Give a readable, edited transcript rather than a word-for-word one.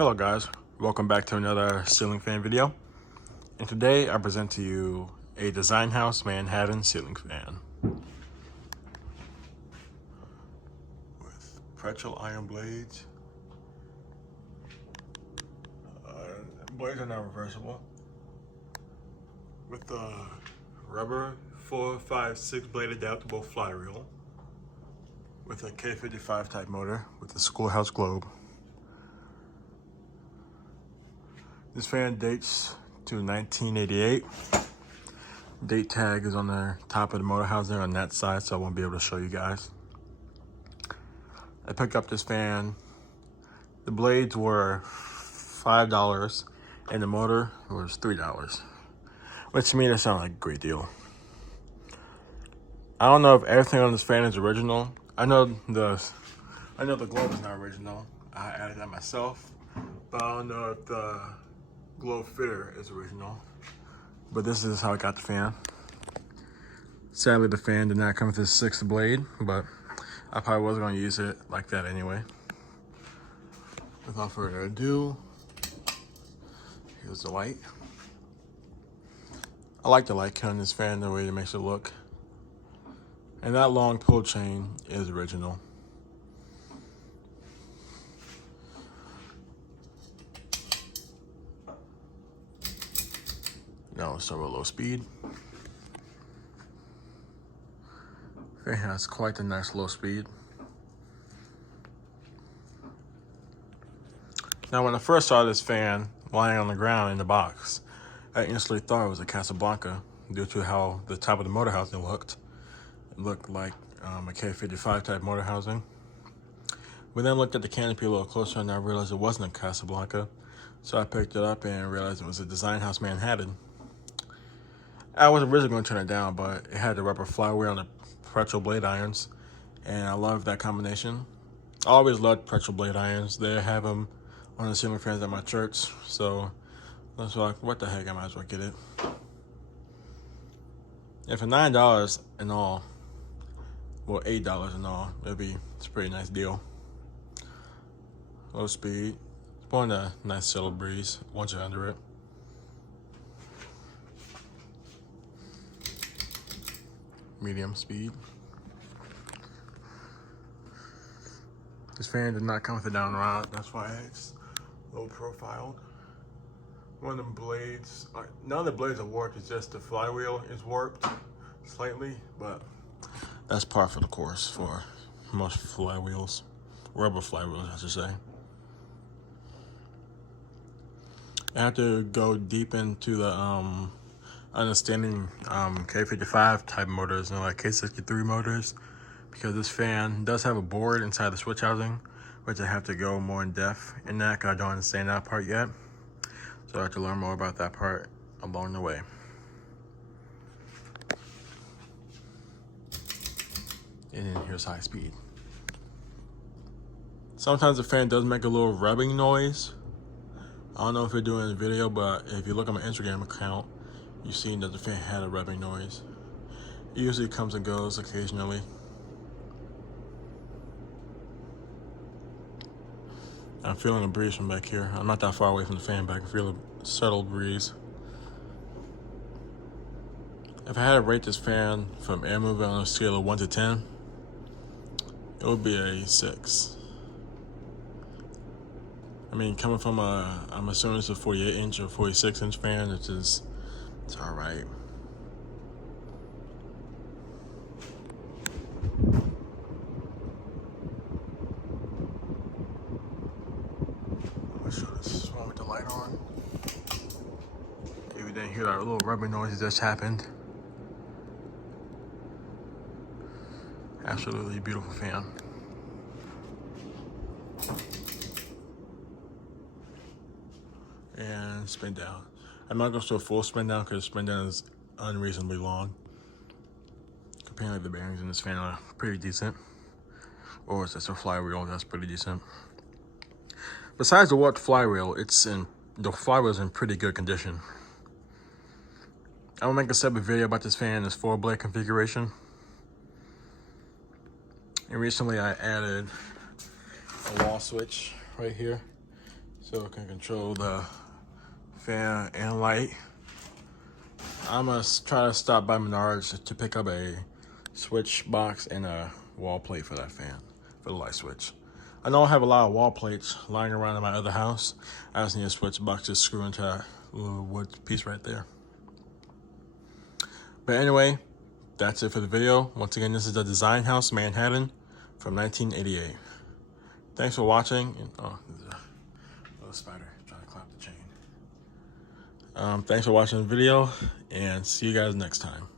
Hello guys, welcome back to another ceiling fan video. And today I present to you a Design House Manhattan ceiling fan. With pretzel iron blades. Blades are not reversible. With the rubber 4, 5, 6 blade adaptable flywheel. With a K55 type motor with the schoolhouse globe. This fan dates to 1988. Date tag is on the top of the motor housing on that side, so I won't be able to show you guys. I picked up this fan. The blades were $5 and the motor was $3, which to me that sounds like a great deal. I don't know if everything on this fan is original. I know the globe is not original. I added that myself, but I don't know if the globe fitter is original. But this is how I got the fan. Sadly, the fan did not come with this 6th blade, but I probably wasn't going to use it like that anyway. Without further ado, here's the light. I like the light on this fan, the way it makes it look. And that long pull chain is original. Now let's start with low speed. Fan has quite a nice low speed. Now when I first saw this fan lying on the ground in the box, I instantly thought it was a Casablanca due to how the top of the motor housing looked. It looked like a K55 type motor housing. We then looked at the canopy a little closer and I realized it wasn't a Casablanca. So I picked it up and realized it was a Design House Manhattan. I was originally going to turn it down, but it had the rubber flywheel and the pretzel blade irons, and I love that combination. I always loved pretzel blade irons. They have them on the ceiling fans at my church, so I was like, what the heck, I might as well get it. And for $9 in all, well $8 in all, it's a pretty nice deal. Low speed, it's blowing a nice subtle breeze once you're under it. Medium speed. This fan did not come with a down rod, that's why it's low profiled. One of them blades, none of the blades are warped, it's just the flywheel is warped slightly, but that's par for the course for most flywheels, rubber flywheels I should say. I have to go deep into the understanding K55 type motors and like K63 motors, because this fan does have a board inside the switch housing, which I have to go more in depth in that because I don't understand that part yet. So I have to learn more about that part along the way. And then here's high speed. Sometimes the fan does make a little rubbing noise. I don't know if you're doing a video, but if you look at my Instagram account, you've seen that the fan had a rubbing noise. It usually comes and goes occasionally. I'm feeling a breeze from back here. I'm not that far away from the fan, but I can feel a subtle breeze. If I had to rate this fan from air movement on a scale of 1 to 10, it would be a 6. I mean, coming from I'm assuming it's a 48-inch or 46-inch fan, it's all right. Let's show this one with the light on. If you didn't hear that little rubbing noise that just happened. Absolutely beautiful fan. And spin down. I'm not going to do a full spin down because spin down is unreasonably long. Apparently the bearings in this fan are pretty decent. Or it's just a flywheel, that's pretty decent. Besides the warped flywheel, the flywheel's in pretty good condition. I will make a separate video about this fan in this 4-blade configuration. And recently I added a wall switch right here. so it can control the fan and light. I'm gonna try to stop by Menards to pick up a switch box and a wall plate for that fan, for the light switch. I know I have a lot of wall plates lying around in my other house. I just need a switch box to screw into that little wood piece right there. But anyway, that's it for the video. Once again, this is the Design House Manhattan from 1988. Thanks for watching. Oh, there's a little spider trying to climb the chain. Thanks for watching the video, and see you guys next time.